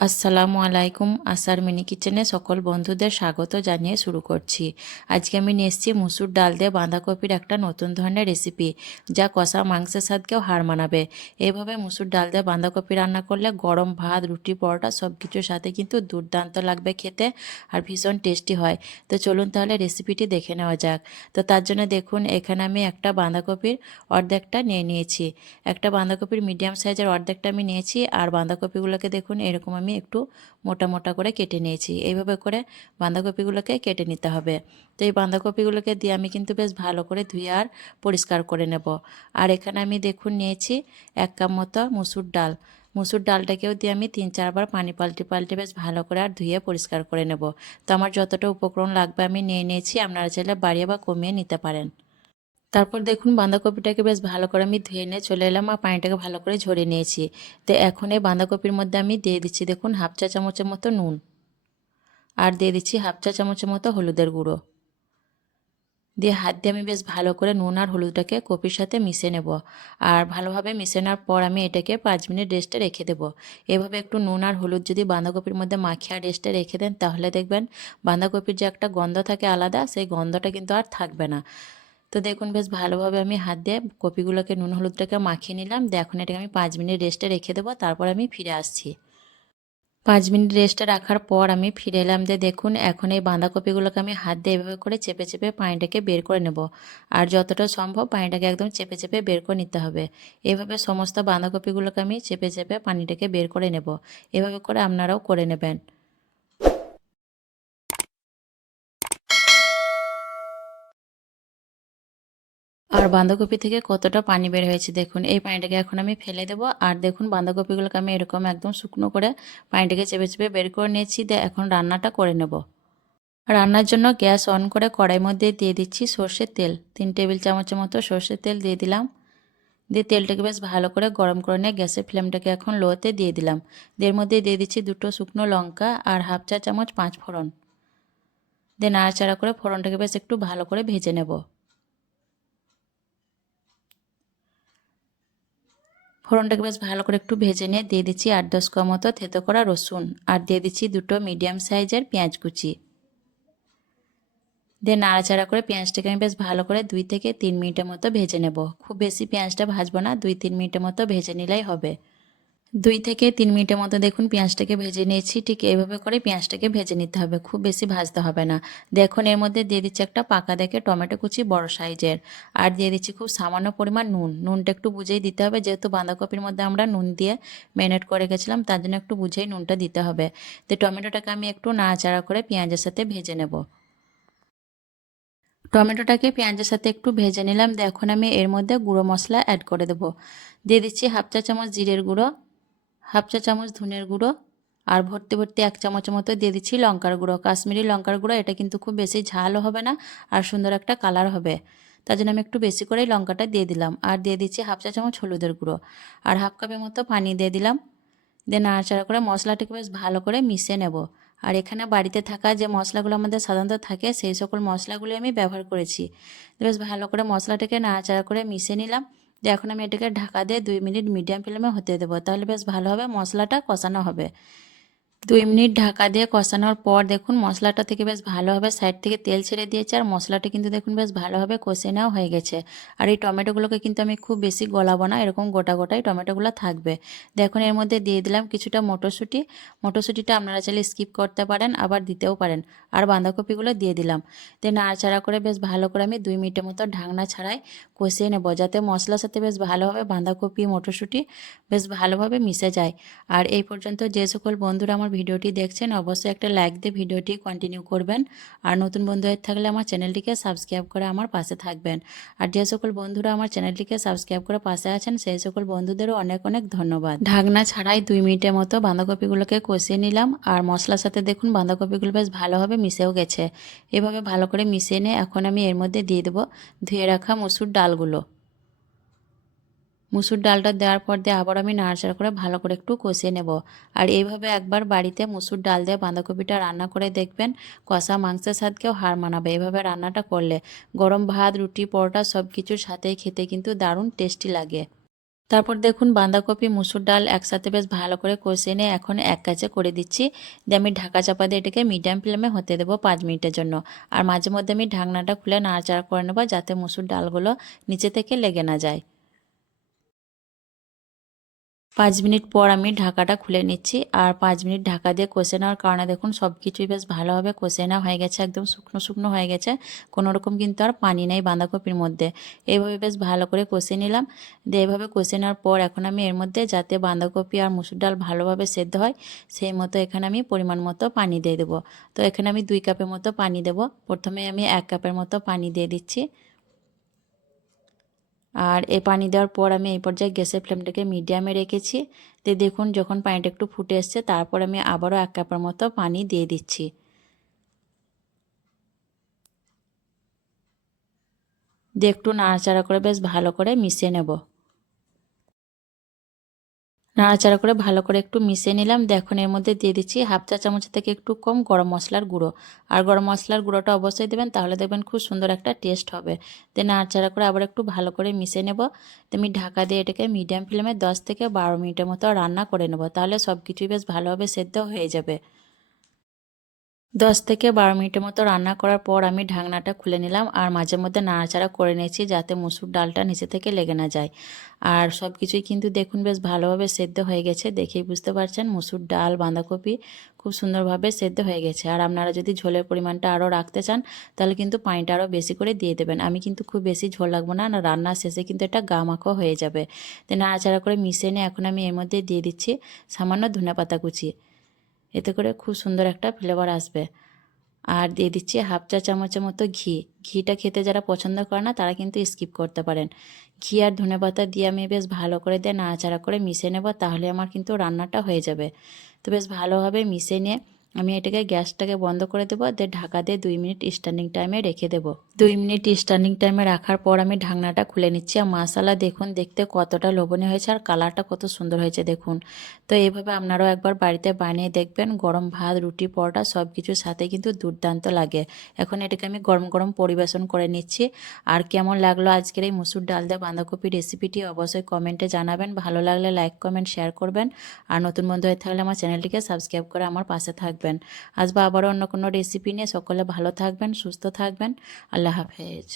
আসসালামু আলাইকুম, আসার মিনি কিচেনে সকল বন্ধুদের স্বাগত জানিয়ে শুরু করছি। আজকে আমি নিয়ে এসেছি মুসুর ডাল দিয়ে বাঁধাকপির একটা নতুন ধরনের রেসিপি, যা কষা মাংসের স্বাদকেও হার মানাবে। এইভাবে মুসুর ডাল দিয়ে বাঁধাকপি রান্না করলে গরম ভাত, রুটি, পরোটা সব কিছুর সাথে কিন্তু দুর্দান্ত লাগবে খেতে আর ভীষণ টেস্টি হয়। তো চলুন তাহলে রেসিপিটি দেখে নেওয়া যাক। তো তার জন্য দেখুন, এখানে আমি একটা বাঁধাকপির অর্ধেকটা নিয়ে নিয়েছি। একটা বাঁধাকপির মিডিয়াম সাইজের অর্ধেকটা আমি নিয়েছি আর বাঁধাকপিগুলোকে দেখুন, এরকম আমি একটু মোটা মোটা করে কেটে নিয়েছি। এইভাবে করে বাঁধাকপিগুলোকে কেটে নিতে হবে। তো এই বাঁধাকপিগুলোকে দিয়ে আমি কিন্তু বেশ ভালো করে ধুয়ে আর পরিষ্কার করে নেব। আর এখানে আমি দেখুন নিয়েছি এক কাপ মতো মুসুর ডাল। মুসুর ডালটাকেও দিয়ে আমি তিন চারবার পানি পাল্টে পাল্টে বেশ ভালো করে আর ধুয়ে পরিষ্কার করে নেব। তো আমার যতটা উপকরণ লাগবে আমি নিয়ে নিয়েছি, আপনারা চাইলে বাড়িয়ে বা কমিয়ে নিতে পারেন। তারপর দেখুন বাঁধাকপিটাকে বেশ ভালো করে আমি ধুয়ে নিয়ে চলে এলাম আর পানিটাকে ভালো করে ঝরে নিয়েছি। তো এখন এই বাঁধাকপির মধ্যে আমি দিয়ে দিচ্ছি দেখুন হাফ চা চামচের মতো নুন আর দিয়ে দিচ্ছি হাফ চা চামচের মতো হলুদের গুঁড়ো। দিয়ে হাত দিয়ে আমি বেশ ভালো করে নুন আর হলুদটাকে কপির সাথে মিশে নেব আর ভালোভাবে মিশে নেওয়ার পর আমি এটাকে পাঁচ মিনিট রেস্টে রেখে দেবো। এভাবে একটু নুন আর হলুদ যদি বাঁধাকপির মধ্যে মাখিয়ে রেস্টে রেখে দেন তাহলে দেখবেন বাঁধাকপির যে একটা গন্ধ থাকে আলাদা, সেই গন্ধটা কিন্তু আর থাকবে না। তো দেখুন, বেশ ভালোভাবে আমি হাত দিয়ে কপিগুলোকে নুন হলুদটাকে মাখিয়ে নিলাম। এখন এটাকে আমি পাঁচ মিনিট রেস্টে রেখে দেবো, তারপর আমি ফিরে আসছি। পাঁচ মিনিট রেস্টে রাখার পর আমি ফিরে এলাম। যে দেখুন, এখন এই বাঁধাকপিগুলোকে আমি হাত দিয়ে এভাবে করে চেপে চেপে পানিটাকে বের করে নেব। আর যতটা সম্ভব পানিটাকে একদম চেপে চেপে বের করে নিতে হবে। এভাবে সমস্ত বাঁধাকপিগুলোকে আমি চেপে চেপে পানিটাকে বের করে নেব। এভাবে করে আপনারাও করে নেবেন। আর বাঁধাকপি থেকে কতটা পানি বের হয়েছে দেখুন। এই পানিটাকে এখন আমি ফেলে দেবো। আর দেখুন, বাঁধাকপিগুলোকে আমি এরকম একদম শুকনো করে পানিটাকে চেপে চেপে বের করে নিয়েছি। দিয়ে এখন রান্নাটা করে নেব। রান্নার জন্য গ্যাস অন করে কড়াইয়ের মধ্যে দিয়ে দিচ্ছি সর্ষের তেল। তিন টেবিল চামচের মতো সর্ষের তেল দিয়ে দিলাম। দিয়ে তেলটাকে বেশ ভালো করে গরম করে নিয়ে গ্যাসের ফ্লেমটাকে এখন লোতে দিয়ে দিলাম। এর মধ্যে দিয়ে দিচ্ছি দুটো শুকনো লঙ্কা আর হাফ চা চামচ পাঁচ ফোড়ন। দিয়ে নাড়াচাড়া করে ফোড়নটাকে বেশ একটু ভালো করে ভেজে নেব। ফোড়নটাকে বেশ ভালো করে একটু ভেজে নিয়ে দিয়ে দিচ্ছি আট দশ কোয়া মতো থেতো করা রসুন। আর দিয়ে দিচ্ছি দুটো মিডিয়াম সাইজের পেঁয়াজ কুচি। দিয়ে নাড়াচাড়া করে পেঁয়াজটাকে আমি বেশ ভালো করে দুই থেকে তিন মিনিটের মতো ভেজে নেব। খুব বেশি পেঁয়াজটা ভাজবো না, দুই তিন মিনিটের মতো ভেজে নিলেই হবে। দুই থেকে তিন মিনিটের মতো দেখুন পেঁয়াজটাকে ভেজে নিয়েছি। ঠিক এইভাবে করে পেঁয়াজটাকে ভেজে নিতে হবে, খুব বেশি ভাজতে হবে না। দেখুন, এর মধ্যে দিয়ে দিচ্ছি একটা পাকা দেখে টমেটো কুচি বড় সাইজের। আর দিয়ে দিচ্ছি খুব সামান্য পরিমাণ নুন। নুনটা একটু বুঝেই দিতে হবে, যেহেতু বাঁধাকপির মধ্যে আমরা নুন দিয়ে ম্যারিনেট করে গেছিলাম তার জন্য একটু বুঝেই নুনটা দিতে হবে। তো টমেটোটাকে আমি একটু নাড়াচাড়া করে পেঁয়াজের সাথে ভেজে নেব। টমেটোটাকে পেঁয়াজের সাথে একটু ভেজে নিলাম। এখন আমি এর মধ্যে গুঁড়ো মশলা অ্যাড করে দেবো। দিয়ে দিচ্ছি হাফ চা চামচ জিরের গুঁড়ো। হাফ চা চামচ ধনের গুঁড়ো আর ভর্তি ভর্তি এক চামচের মতো দিয়ে দিচ্ছি লঙ্কার গুঁড়ো। কাশ্মীরি লঙ্কার গুঁড়ো, এটা কিন্তু খুব বেশি ঝালও হবে না আর সুন্দর একটা কালার হবে। তার জন্য আমি একটু বেশি করেই লঙ্কাটা দিয়ে দিলাম। আর দিয়ে দিচ্ছি হাফ চা চামচ হলুদের গুঁড়ো। আর হাফ কাপের মতো পানি দিয়ে দিলাম। দিয়ে নাড়াচাড়া করে মশলাটাকে বেশ ভালো করে মিশিয়ে নেব। আর এখানে বাড়িতে থাকা যে মশলাগুলো আমাদের সাধারণত থাকে, সেই সকল মশলাগুলি আমি ব্যবহার করেছি। বেশ ভালো করে মশলাটাকে নাড়াচাড়া করে মিশিয়ে নিলাম। দিয়ে এখন আমি এটাকে ঢাকা দিয়ে দুই মিনিট মিডিয়াম ফ্লেমে হতে দেবো। তাহলে বেশ ভালোভাবে মশলাটা কষানো হবে। দুই মিনিট ঢাকা দিয়ে কষানোর পর দেখুন মশলাটা থেকে বেশ ভালোভাবে সাইড থেকে তেল ছেড়ে দিয়েছে আর মশলাটা কিন্তু দেখুন বেশ ভালোভাবে কষে নেওয়া হয়ে গেছে। আর এই টমেটোগুলোকে কিন্তু আমি খুব বেশি গলাবো না, এরকম গোটা গোটাই টমেটোগুলো থাকবে। দেখুন এর মধ্যে দিয়ে দিলাম কিছুটা মটরশুঁটি। মটরশুঁটিটা আপনারা চাইলে স্কিপ করতে পারেন, আবার দিতেও পারেন। আর বাঁধাকপিগুলো দিয়ে দিলাম। দিয়ে নাড়াচাড়া করে বেশ ভালো করে আমি দুই মিনিটের মতো ঢাকনা ছাড়াই কষিয়ে নেব যাতে মশলার সাথে বেশ ভালোভাবে বাঁধাকপি, মটরশুঁটি বেশ ভালোভাবে মিশে যায়। আর এই পর্যন্ত যে সকল বন্ধুরা আমার ভিডিওটি দেখছেন, অবশ্যই একটা লাইক দিয়ে ভিডিওটি কন্টিনিউ করবেন। আর নতুন বন্ধু হয়ে থাকলে আমার চ্যানেলটিকে সাবস্ক্রাইব করে আমার পাশে থাকবেন। আর যে সকল বন্ধুরা আমার চ্যানেলটিকে সাবস্ক্রাইব করে পাশে আছেন, সেই সকল বন্ধুদেরও অনেক অনেক ধন্যবাদ। ঢাকনা ছাড়াই দুই মিনিটের মতো বাঁধাকপিগুলোকে কষিয়ে নিলাম। আর মশলার সাথে দেখুন, বাঁধাকপিগুলো বেশ ভালোভাবে মিশেও গেছে। এভাবে ভালো করে মিশিয়ে নিয়ে এখন আমি এর মধ্যে দিয়ে দেবো ধুয়ে রাখা মসুর ডালগুলো। মুসুর ডালটা দেওয়ার পর দিয়ে আবার আমি নাড়াচাড়া করে ভালো করে একটু কষিয়ে নেব। আর এইভাবে একবার বাড়িতে মুসুর ডাল দিয়ে বাঁধাকপিটা রান্না করে দেখবেন কষা মাংসের স্বাদকেও হার মানাবে। এভাবে রান্নাটা করলে গরম ভাত, রুটি, পরোটা সব কিছুর সাথেই খেতে কিন্তু দারুণ টেস্টি লাগে। তারপর দেখুন বাঁধাকপি, মুসুর ডাল একসাথে বেশ ভালো করে কষিয়ে নিয়ে এখন এক কাছে করে দিচ্ছি। দিয়ে আমি ঢাকা চাপা দিয়ে এটাকে মিডিয়াম ফ্লেমে হতে দেবো পাঁচ মিনিটের জন্য। আর মাঝে মধ্যে আমি ঢাকনাটা খুলে নাড়াচাড়া করে নেব যাতে মুসুর ডালগুলো নিচে থেকে লেগে না যায়। পাঁচ মিনিট পর আমি ঢাকাটা খুলে নিচ্ছি। আর পাঁচ মিনিট ঢাকা দিয়ে কষে নেওয়ার কারণে দেখুন সব কিছুই বেশ ভালোভাবে কষে নেওয়া হয়ে গেছে, একদম শুকনো শুকনো হয়ে গেছে। কোনো রকম কিন্তু আর পানি নেই বাঁধাকপির মধ্যে। এইভাবে বেশ ভালো করে কষে নিলাম। দিয়ে এইভাবে কষে নেওয়ার পর এখন আমি এর মধ্যে যাতে বাঁধাকপি আর মুসুর ডাল ভালোভাবে সেদ্ধ হয়, সেই মতো এখানে আমি পরিমাণ মতো পানি দিয়ে দেবো। তো এখানে আমি দুই কাপের মতো পানি দেবো। প্রথমে আমি এক কাপের মতো পানি দিয়ে দিচ্ছি। আর এই পানি দেওয়ার পর আমি এই পর্যায়ে গ্যাসের ফ্লেমটাকে মিডিয়ামে রেখেছি। তো দেখুন যখন পানিটা একটু ফুটে এসছে, তারপর আমি আবারও এক কাপের মতো পানি দিয়ে দিচ্ছি। দিয়ে একটু নাড়াচাড়া করে বেশ ভালো করে মিশিয়ে নেব। নাড়াচাড়া করে ভালো করে একটু মিশিয়ে নিলাম। দেখুন, এর মধ্যে দিয়ে দিচ্ছি হাফ চা চামচ থেকে একটু কম গরম মশলার গুঁড়ো। আর গরম মশলার গুঁড়োটা অবশ্যই দেবেন, তাহলে দেখবেন খুব সুন্দর একটা টেস্ট হবে। তো নাড়াচাড়া করে আবার একটু ভালো করে মিশিয়ে নেব। তো আমি ঢাকা দিয়ে এটাকে মিডিয়াম ফ্লেমে দশ থেকে বারো মিনিটের মতো রান্না করে নেব, তাহলে সব কিছুই বেশ ভালোভাবে সেদ্ধ হয়ে যাবে। দশ থেকে বারো মিনিটের মতো রান্না করার পর আমি ঢাকনাটা খুলে নিলাম আর মাঝে মধ্যে নাড়াচাড়া করে নিয়েছি যাতে মুসুর ডালটা নিচে থেকে লেগে না যায়। আর সব কিছুই কিন্তু দেখুন বেশ ভালোভাবে সেদ্ধ হয়ে গেছে, দেখেই বুঝতে পারছেন মুসুর ডাল, বাঁধাকপি খুব সুন্দরভাবে সেদ্ধ হয়ে গেছে। আর আপনারা যদি ঝোলের পরিমাণটা আরও রাখতে চান, তাহলে কিন্তু পানিটা আরও বেশি করে দিয়ে দেবেন। আমি কিন্তু খুব বেশি ঝোল লাগবো না না রান্নার শেষে কিন্তু এটা গা মাখো হয়ে যাবে। তো নাড়াচাড়া করে মিশিয়ে নিয়ে এখন আমি এর মধ্যে দিয়ে দিচ্ছি সামান্য ধনে পাতা কুচি। এতে করে খুব সুন্দর একটা ফ্লেভার আসবে। আর দিয়ে দিচ্ছি হাফ চা চামচের মতো ঘি। ঘিটা খেতে যারা পছন্দ করে না, তারা কিন্তু স্কিপ করতে পারেন। ঘি আর ধনে পাতা দিয়ে আমি বেশ ভালো করে দিয়ে নাড়াচাড়া করে মিশিয়ে নেব, তাহলে আমার কিন্তু রান্নাটা হয়ে যাবে। তো বেশ ভালোভাবে মিশিয়ে নিয়ে আমি এটাকে গ্যাসটাকে বন্ধ করে দেবো, দিয়ে ঢাকা দিয়ে দুই মিনিট স্ট্যান্ডিং টাইমে রেখে দেবো। দুই মিনিট স্ট্যান্ডিং টাইমে রাখার পর আমি ঢাকনাটা খুলে নিচ্ছি। আর মশালা দেখুন, দেখতে কতটা লোভনীয় হয়েছে আর কালারটা কত সুন্দর হয়েছে দেখুন। তো এইভাবে আপনারাও একবার বাড়িতে বানিয়ে দেখবেন, গরম ভাত, রুটি, পরোটা সব কিছুর সাথে কিন্তু দুর্দান্ত লাগে। এখন এটাকে আমি গরম গরম পরিবেশন করে নিচ্ছি। আর কেমন লাগল আজকের এই মুসুর ডাল দিয়ে বাঁধাকপি রেসিপিটি অবশ্যই কমেন্টে জানাবেন। ভালো লাগলে লাইক কমেন্ট শেয়ার করবেন। আর নতুন বন্ধু হয়ে থাকলে আমার চ্যানেলটিকে সাবস্ক্রাইব করে আমার পাশে থাকবেন। আসব আবারও অন্য কোনো রেসিপি নিয়ে। সকলে ভালো থাকবেন, সুস্থ থাকবেন। আল্লাহ হাফেজ।